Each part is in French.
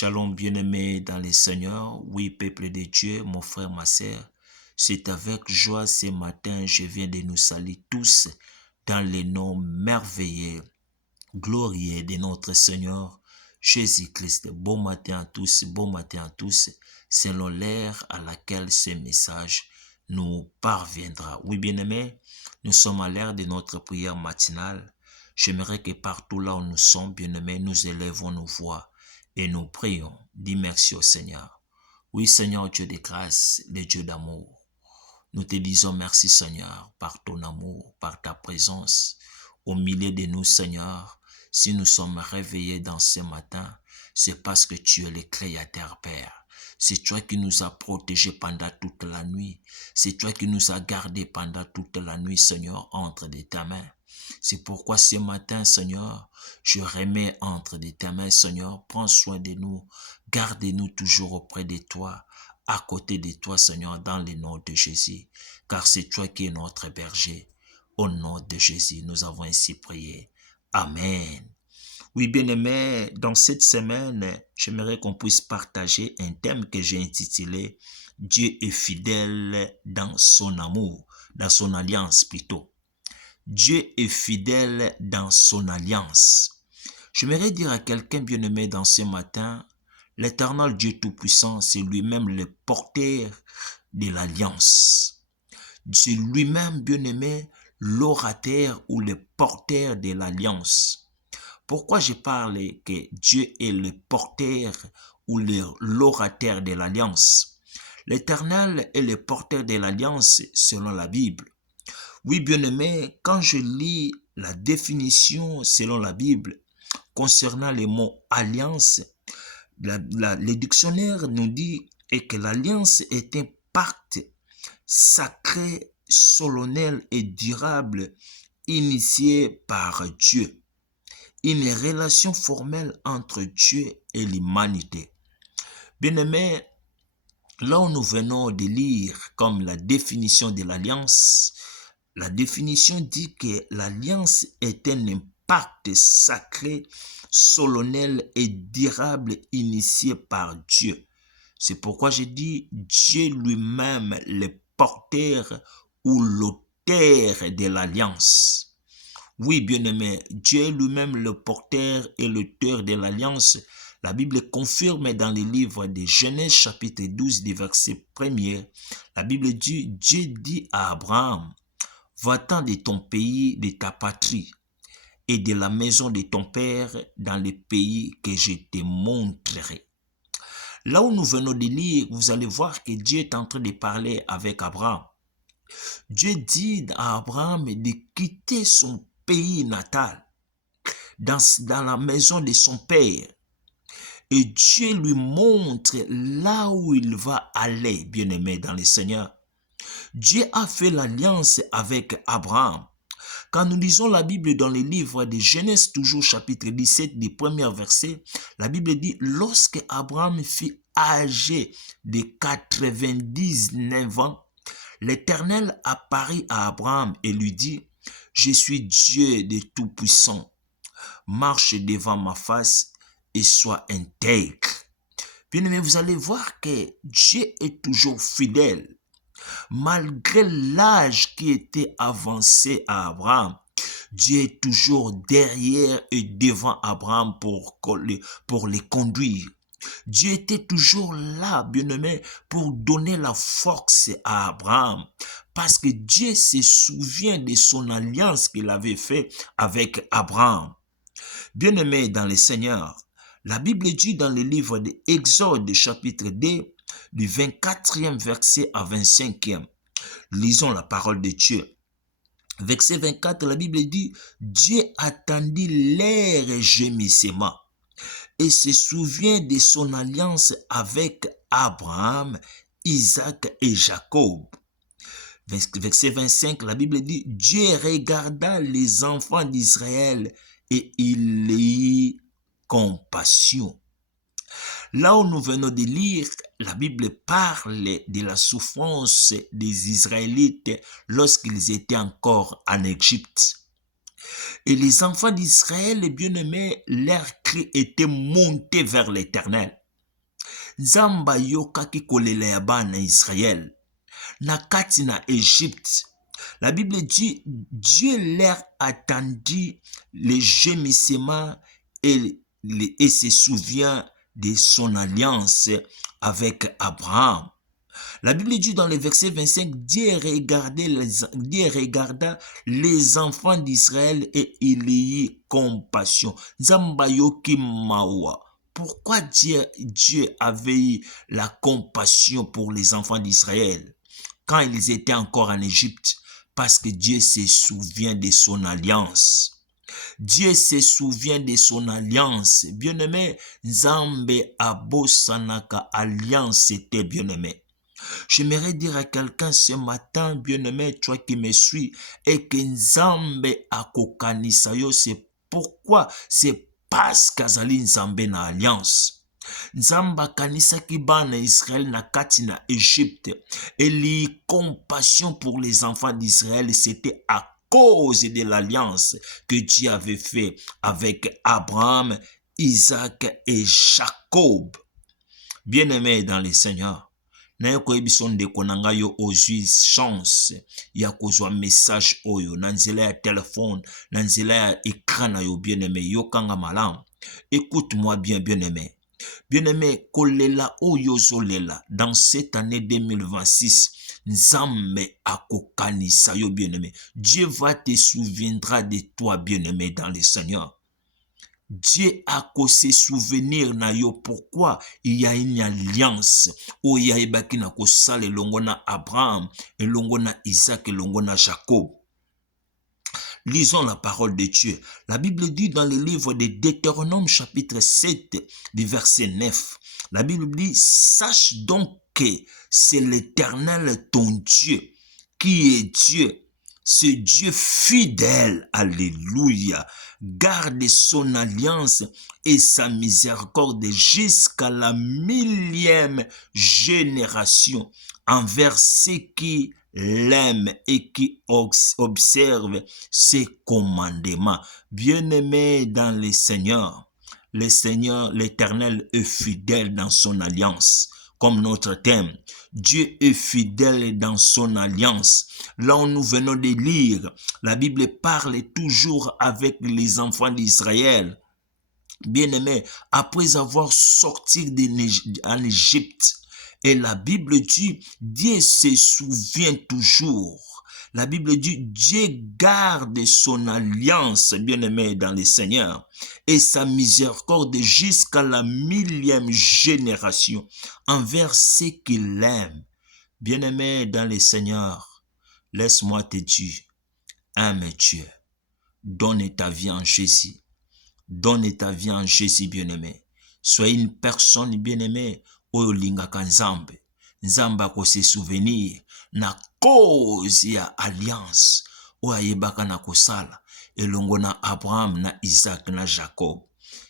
Shalom bien-aimé dans les Seigneurs, oui peuple de Dieu, mon frère, ma sœur, c'est avec joie ce matin, je viens de nous saluer tous dans le nom merveilleux, glorieux de notre Seigneur Jésus-Christ. Bon matin à tous, selon l'heure à laquelle ce message nous parviendra. Oui bien-aimé, nous sommes à l'heure de notre prière matinale. J'aimerais que partout là où nous sommes, bien-aimés, nous élevons nos voix et nous prions. Dis merci au Seigneur. Oui, Seigneur, Dieu de grâce, le Dieu d'amour. Nous te disons merci, Seigneur, par ton amour, par ta présence au milieu de nous, Seigneur. Si nous sommes réveillés dans ce matin, c'est parce que tu es le Créateur, Père. C'est toi qui nous as protégés pendant toute la nuit. C'est toi qui nous as gardés pendant toute la nuit, Seigneur, entre de ta main. C'est pourquoi ce matin, Seigneur, je remets entre de tes mains, Seigneur. Prends soin de nous. Garde-nous toujours auprès de toi, à côté de toi, Seigneur, dans le nom de Jésus. Car c'est toi qui es notre berger. Au nom de Jésus, nous avons ainsi prié. Amen. Oui, bien-aimés, dans cette semaine, j'aimerais qu'on puisse partager un thème que j'ai intitulé « Dieu est fidèle dans son amour », dans son alliance plutôt. Dieu est fidèle dans son alliance. J'aimerais dire à quelqu'un bien-aimé dans ce matin, l'Éternel Dieu Tout-Puissant, c'est lui-même le porteur de l'alliance. C'est lui-même, bien-aimé, l'orateur ou le porteur de l'alliance. Pourquoi je parle que Dieu est le porteur ou l'orateur de l'alliance? L'Éternel est le porteur de l'alliance selon la Bible. Oui, bien-aimé, quand je lis la définition selon la Bible concernant les mots alliance, le dictionnaire nous dit que l'alliance est un pacte sacré, solennel et durable initié par Dieu. Une relation formelle entre Dieu et l'humanité. Bien-aimé, là où nous venons de lire comme la définition de l'alliance, la définition dit que l'alliance est un pacte sacré, solennel et durable initié par Dieu. C'est pourquoi je dis Dieu lui-même, le porteur ou l'auteur de l'alliance. Oui, bien-aimé, Dieu lui-même le porteur et l'auteur de l'alliance. La Bible confirme dans le livre de Genèse chapitre 12 du verset 1er. La Bible dit, Dieu dit à Abraham, va-t'en de ton pays, de ta patrie et de la maison de ton père dans le pays que je te montrerai. Là où nous venons de lire, vous allez voir que Dieu est en train de parler avec Abraham. Dieu dit à Abraham de quitter son pays natal, dans la maison de son père. Et Dieu lui montre là où il va aller, bien-aimé dans le Seigneur. Dieu a fait l'alliance avec Abraham. Quand nous lisons la Bible dans le livre de Genèse, toujours chapitre 17, du premier verset, la Bible dit, lorsque Abraham fut âgé de 99 ans, l'Éternel apparut à Abraham et lui dit, je suis Dieu de Tout-Puissant, marche devant ma face et sois intègre. Bien-aimé, vous allez voir que Dieu est toujours fidèle. Malgré l'âge qui était avancé à Abraham, Dieu est toujours derrière et devant Abraham pour les conduire. Dieu était toujours là, bien-aimé, pour donner la force à Abraham. Parce que Dieu se souvient de son alliance qu'il avait faite avec Abraham. Bien-aimé dans le Seigneur, la Bible dit dans le livre d'Exode, chapitre 2, du 24e verset à 25e. Lisons la parole de Dieu. Verset 24, la Bible dit, Dieu attendit leur gémissement et se souvient de son alliance avec Abraham, Isaac et Jacob. Verset 25, la Bible dit, Dieu regarda les enfants d'Israël et il eut compassion. Là où nous venons de lire, la Bible parle de la souffrance des Israélites lorsqu'ils étaient encore en Égypte. Et les enfants d'Israël, bien-aimés, leur cri était monté vers l'Éternel. Nzamba yokaki kolela ya bana Israël na kati na Égypte. La Bible dit, Dieu leur attendit les gémissements et se souvient de son alliance avec Abraham. La Bible dit dans le verset 25, Dieu regarda les enfants d'Israël et il y eut compassion. Nzamba yoki mawa. Pourquoi Dieu avait eu la compassion pour les enfants d'Israël quand ils étaient encore en Égypte? Parce que Dieu se souvient de son alliance. Dieu se souvient de son alliance. Bien-aimé, Nzambe abosanaka alliance, c'était bien-aimé. J'aimerais dire à quelqu'un ce matin, bien-aimé, toi qui me suis, et que Nzambe akokanisa yo, c'est pourquoi, c'est parce qu'azali Nzambe na alliance. Nzamba kanisaki bana Israël na kati na Égypte. Et les compassion pour les enfants d'Israël, c'était à cause de l'alliance que Dieu avait fait avec Abraham, Isaac et Jacob. Bien-aimés dans le Seigneur, naye koyebiso ndeko na ngai yo ozwi chance ya kozwa message oyo na nzela ya telefone, na nzela ya écran na yo bien-aimé, yokanga malamu. Écoute-moi bien, bien-aimé. Bien-aimé, kolela oyo zolela dans cette année 2026, Nzambe akokanisa yo bien-aimé. Dieu va te souviendra de toi bien-aimé dans le Seigneur. Dieu a se souvenir na yo. Pourquoi? Il y a une alliance. O ya ebaki na kosala elongo na Abraham, elongo na Isaac, elongo na Jacob. Lisons la parole de Dieu. La Bible dit dans le livre de Deutéronome chapitre 7, du verset 9. La Bible dit, sache donc que c'est l'Éternel ton Dieu qui est Dieu. C'est Dieu fidèle, alléluia, garde son alliance et sa miséricorde jusqu'à la 1000e génération envers ceux qui l'aiment et qui observent ses commandements. Bien-aimés dans le Seigneur, l'Éternel est fidèle dans son alliance. Comme notre thème, Dieu est fidèle dans son alliance. Là où nous venons de lire, la Bible parle toujours avec les enfants d'Israël. Bien-aimés, après avoir sorti en Égypte, et la Bible dit, Dieu se souvient toujours. La Bible dit, Dieu garde son alliance, bien-aimé dans le Seigneur, et sa miséricorde jusqu'à la 1000e génération, envers ceux qui l'aiment. Bien-aimé dans le Seigneur, laisse-moi te dire, aime Dieu, donne ta vie en Jésus, donne ta vie en Jésus, bien-aimé. Sois une personne, bien-aimée, oyo lingaka Nzambe. Nzambe ako se souvenir na cause ya alliance oyo ayebaka na kosala elongo na Abraham, na Isaac, na Jacob.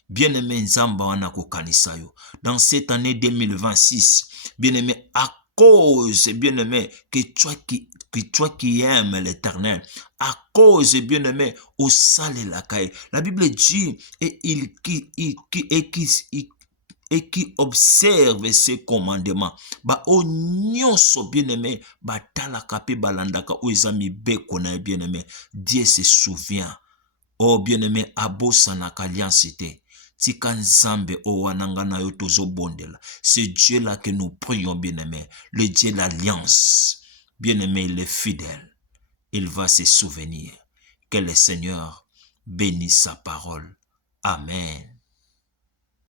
Bien-aimé, Nzambe wana kokanisa yo dans cette année 2026. Bien-aimé, à cause, bien-aimé, que toi qui aimes l'Éternel, à cause, bien-aimé, au sale la caille. La Bible dit, et qui observe ses commandements. Ba o nyonso bien-aimé, ba talaka pe balandaka o ezami beko na bien-aimé. Dieu se souvient. Oh bien-aimé, abosanaka alliance te. Tika Nzambe o wananga na yo tozo bondela. C'est Dieu là que nous prions, bien-aimé. Le Dieu de l'alliance. Bien-aimé, il est fidèle. Il va se souvenir. Que le Seigneur bénisse sa parole. Amen.